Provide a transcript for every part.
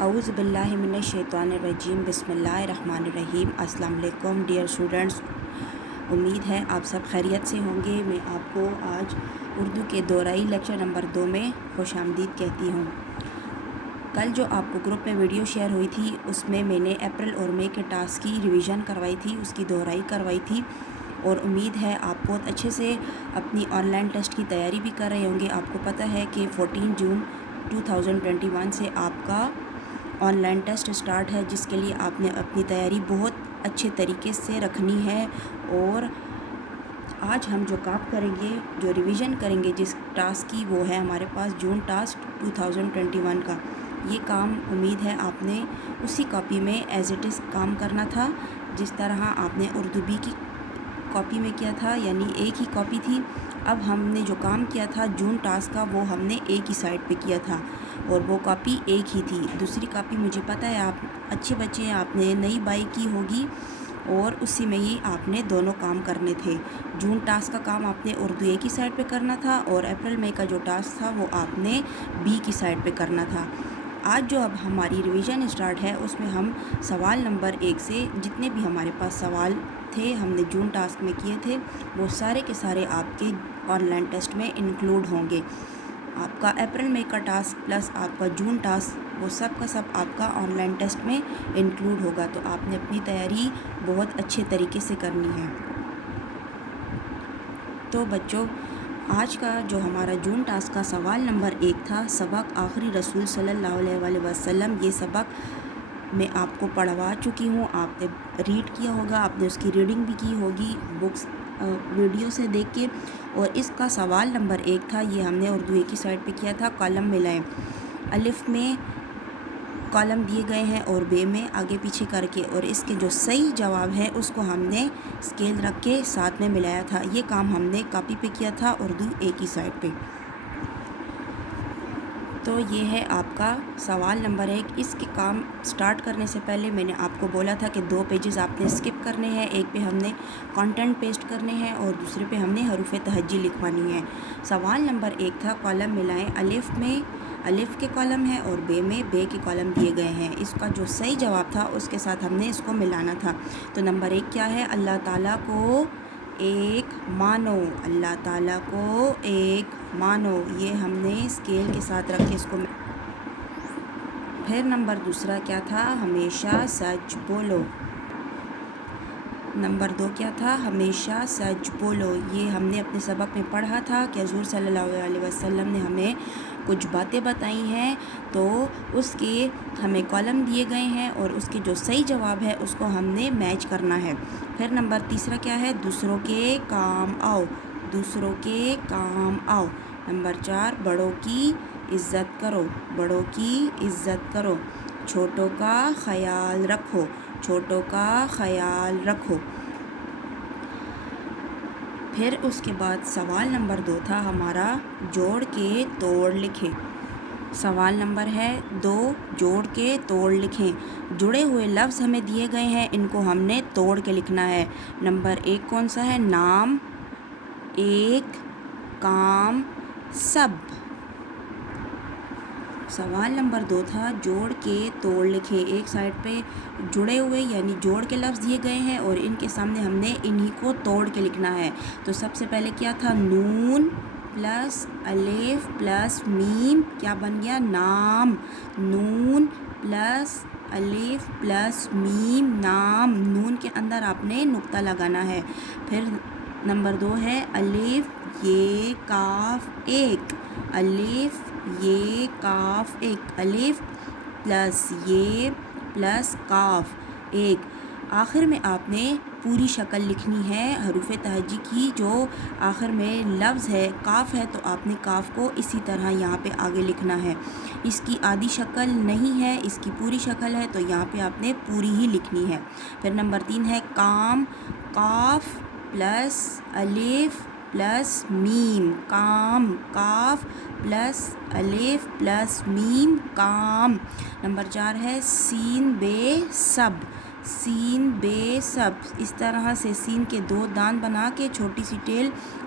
اعوذ باللہ من الشیطان الرجیم بسم اللہ الرحمن الرحیم۔ السلام علیکم ڈیئر اسٹوڈنٹس، امید ہے آپ سب خیریت سے ہوں گے۔ میں آپ کو آج اردو کے دورائی لیکچر نمبر 2 میں خوش آمدید کہتی ہوں۔ کل جو آپ کو گروپ میں ویڈیو شیئر ہوئی تھی اس میں نے اپریل اور مئی کے ٹاسک کی ریویژن کروائی تھی، اس کی دہرائی کروائی تھی، اور امید ہے آپ بہت اچھے سے اپنی آن لائن ٹیسٹ کی تیاری بھی کر رہے ہوں گے۔ آپ کو پتہ ہے کہ 14 جون 2021 سے آپ کا آن لائن ٹیسٹ اسٹارٹ ہے، جس کے لیے آپ نے اپنی تیاری بہت اچھے طریقے سے رکھنی ہے۔ اور آج ہم جو کام کریں گے، جو ریویژن کریں گے جس ٹاسک کی، وہ ہے ہمارے پاس جون ٹاسک 2021 کا۔ یہ کام امید ہے آپ نے اسی کاپی میں ایز اٹ از کام کرنا تھا جس طرح آپ نے اردو بی کی کاپی میں کیا تھا، یعنی ایک ہی کاپی تھی۔ اب ہم نے جو کام کیا تھا جون ٹاسک کا، وہ ہم نے ایک ہی سائٹ پہ کیا تھا اور وہ کاپی ایک ہی تھی۔ دوسری کاپی مجھے پتہ ہے آپ اچھے بچے ہیں، آپ نے نئی بائی کی ہوگی اور اسی میں ہی آپ نے دونوں کام کرنے تھے۔ جون ٹاسک کا کام آپ نے اردو اے کی سائٹ پہ کرنا تھا اور اپریل مئی کا جو ٹاسک تھا وہ آپ نے بی کی سائٹ پہ کرنا تھا۔ آج جو اب ہماری ریویژن اسٹارٹ ہے اس میں ہم سوال نمبر 1 سے جتنے بھی ہمارے پاس سوال تھے ہم نے جون ٹاسک میں کیے تھے، وہ سارے کے سارے آپ کے آن لائن ٹیسٹ میں انکلوڈ ہوں گے۔ آپ کا اپریل مئی کا ٹاسک پلس آپ کا جون ٹاسک، وہ سب کا سب آپ کا آن لائن ٹیسٹ میں انکلوڈ ہوگا، تو آپ نے اپنی تیاری بہت اچھے طریقے سے کرنی ہے۔ تو بچوں، آج کا جو ہمارا جون ٹاسک کا سوال نمبر 1 تھا، سبق آخری رسول صلی اللہ علیہ وآلہ وسلم، یہ سبق میں آپ کو پڑھوا چکی ہوں، آپ نے ریڈ کیا ہوگا، آپ نے اس کی ریڈنگ بھی کی ہوگی بکس ویڈیو سے دیکھ کے۔ اور اس کا سوال نمبر 1 تھا، یہ ہم نے اردو اے کی سائٹ پہ کیا تھا۔ کالم ملائیں، الف میں کالم دیے گئے ہیں اور بے میں آگے پیچھے کر کے، اور اس کے جو صحیح جواب ہے اس کو ہم نے اسکیل رکھ کے ساتھ میں ملایا تھا۔ یہ کام ہم نے کاپی پہ کیا تھا اردو اے کی سائٹ پہ۔ تو یہ ہے آپ کا سوال نمبر 1۔ اس کے کام سٹارٹ کرنے سے پہلے میں نے آپ کو بولا تھا کہ 2 پیجز آپ نے اسکپ کرنے ہیں، ایک پہ ہم نے کانٹینٹ پیسٹ کرنے ہیں اور دوسرے پہ ہم نے حروف تہجی لکھوانی ہے۔ سوال نمبر 1 تھا، کالم ملائیں، الف میں الف کے کالم ہے اور بے میں بے کے کالم دیے گئے ہیں، اس کا جو صحیح جواب تھا اس کے ساتھ ہم نے اس کو ملانا تھا۔ تو نمبر 1 کیا ہے؟ اللہ تعالیٰ کو ایک مانو، اللہ تعالیٰ کو ایک مانو، یہ ہم نے اسکیل کے ساتھ رکھ کے اس کو۔ پھر نمبر 2 کیا تھا؟ ہمیشہ سچ بولو۔ نمبر 2 کیا تھا؟ ہمیشہ سچ بولو۔ یہ ہم نے اپنے سبق میں پڑھا تھا کہ حضور صلی اللہ علیہ وسلم نے ہمیں کچھ باتیں بتائی ہیں، تو اس کے ہمیں کالم دیے گئے ہیں اور اس کے جو صحیح جواب ہے اس کو ہم نے میچ کرنا ہے۔ پھر نمبر 3 کیا ہے؟ دوسروں کے کام آؤ، دوسروں کے کام آؤ۔ نمبر 4 بڑوں کی عزت کرو، بڑوں کی عزت کرو۔ چھوٹوں کا خیال رکھو، چھوٹوں کا خیال رکھو۔ پھر اس کے بعد سوال نمبر 2 تھا ہمارا، جوڑ کے توڑ لکھیں۔ سوال نمبر ہے 2، جوڑ کے توڑ لکھیں۔ جڑے ہوئے لفظ ہمیں دیے گئے ہیں، ان کو ہم نے توڑ کے لکھنا ہے۔ نمبر 1 کون سا ہے؟ نام، ایک، کام، سب۔ سوال نمبر 2 تھا، جوڑ کے توڑ لکھیں۔ ایک سائڈ پہ جڑے ہوئے یعنی جوڑ کے لفظ دیے گئے ہیں اور ان کے سامنے ہم نے انہی کو توڑ کے لکھنا ہے۔ تو سب سے پہلے کیا تھا؟ نون پلس الف پلس میم، کیا بن گیا؟ نام۔ نون پلس الف پلس میم، نام۔ نون کے اندر آپ نے نقطہ لگانا ہے۔ پھر نمبر 2 ہے الف یہ کاف ایک، الف یہ کاف ایک، الف پلس یہ پلس کاف ایک۔ آخر میں آپ نے پوری شکل لکھنی ہے حروف تہجی کی، جو آخر میں لفظ ہے کاف ہے، تو آپ نے کاف کو اسی طرح یہاں پہ آگے لکھنا ہے۔ اس کی آدھی شکل نہیں ہے، اس کی پوری شکل ہے، تو یہاں پہ آپ نے پوری ہی لکھنی ہے۔ پھر نمبر 3 ہے کام، کاف پلس الف پلس میم، کام، کاف پلس الف پلس میم، کام۔ نمبر 4 ہے سین بے سب، سین بے سب۔ اس طرح سے سین کے 2 دان بنا کے چھوٹی سی ٹیل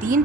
3,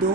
2।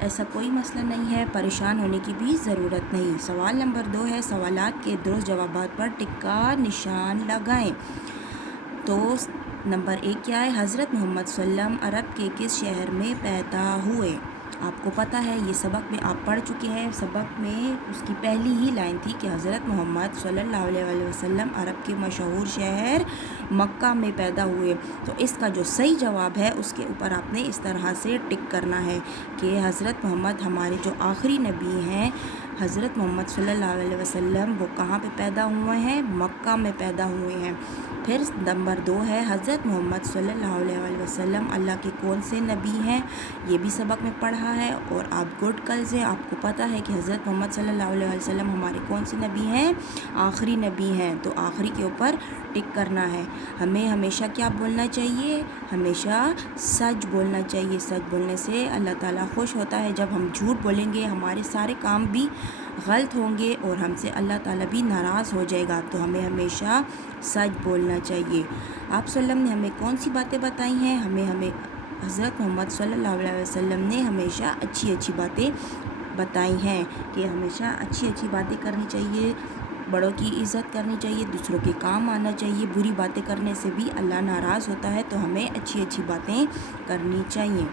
ایسا کوئی مسئلہ نہیں ہے، پریشان ہونے کی بھی ضرورت نہیں۔ سوال نمبر 2 ہے، سوالات کے درست جوابات پر ٹک کا نشان لگائیں۔ تو نمبر 1 کیا ہے؟ حضرت محمد صلی اللہ علیہ وسلم عرب کے کس شہر میں پیدا ہوئے؟ آپ کو پتہ ہے، یہ سبق میں آپ پڑھ چکے ہیں۔ سبق میں اس کی پہلی ہی لائن تھی کہ حضرت محمد صلی اللہ علیہ وسلم عرب کے مشہور شہر مکہ میں پیدا ہوئے۔ تو اس کا جو صحیح جواب ہے اس کے اوپر آپ نے اس طرح سے ٹک کرنا ہے کہ حضرت محمد ہمارے جو آخری نبی ہیں، حضرت محمد صلی اللہ علیہ وسلم، وہ کہاں پہ پیدا ہوئے ہیں؟ مکہ میں پیدا ہوئے ہیں۔ پھر نمبر 2 ہے، حضرت محمد صلی اللہ علیہ وسلم اللہ کے کون سے نبی ہیں؟ یہ بھی سبق میں پڑھا ہے اور آپ گڈ گرلز ہیں، آپ کو پتہ ہے کہ حضرت محمد صلی اللہ علیہ وسلم ہمارے کون سے نبی ہیں؟ آخری نبی ہیں۔ تو آخری کے اوپر ٹک کرنا ہے۔ ہمیں ہمیشہ کیا بولنا چاہیے؟ ہمیشہ سچ بولنا چاہیے۔ سچ بولنے سے اللہ تعالیٰ خوش ہوتا ہے۔ جب ہم جھوٹ بولیں گے ہمارے سارے کام بھی غلط ہوں گے اور ہم سے اللہ تعالیٰ بھی ناراض ہو جائے گا۔ تو ہمیں ہمیشہ سچ بولنا چاہیے۔ آپ صلی اللہ علیہ وسلم نے ہمیں کون سی باتیں بتائی ہیں؟ ہمیں حضرت محمد صلی اللہ علیہ وسلم نے ہمیشہ اچھی باتیں بتائی ہیں کہ ہمیشہ اچھی باتیں کرنی چاہیے، بڑوں کی عزت کرنی چاہیے، دوسروں کے کام آنا چاہیے۔ بری باتیں کرنے سے بھی اللہ ناراض ہوتا ہے، تو ہمیں اچھی باتیں کرنی چاہیے۔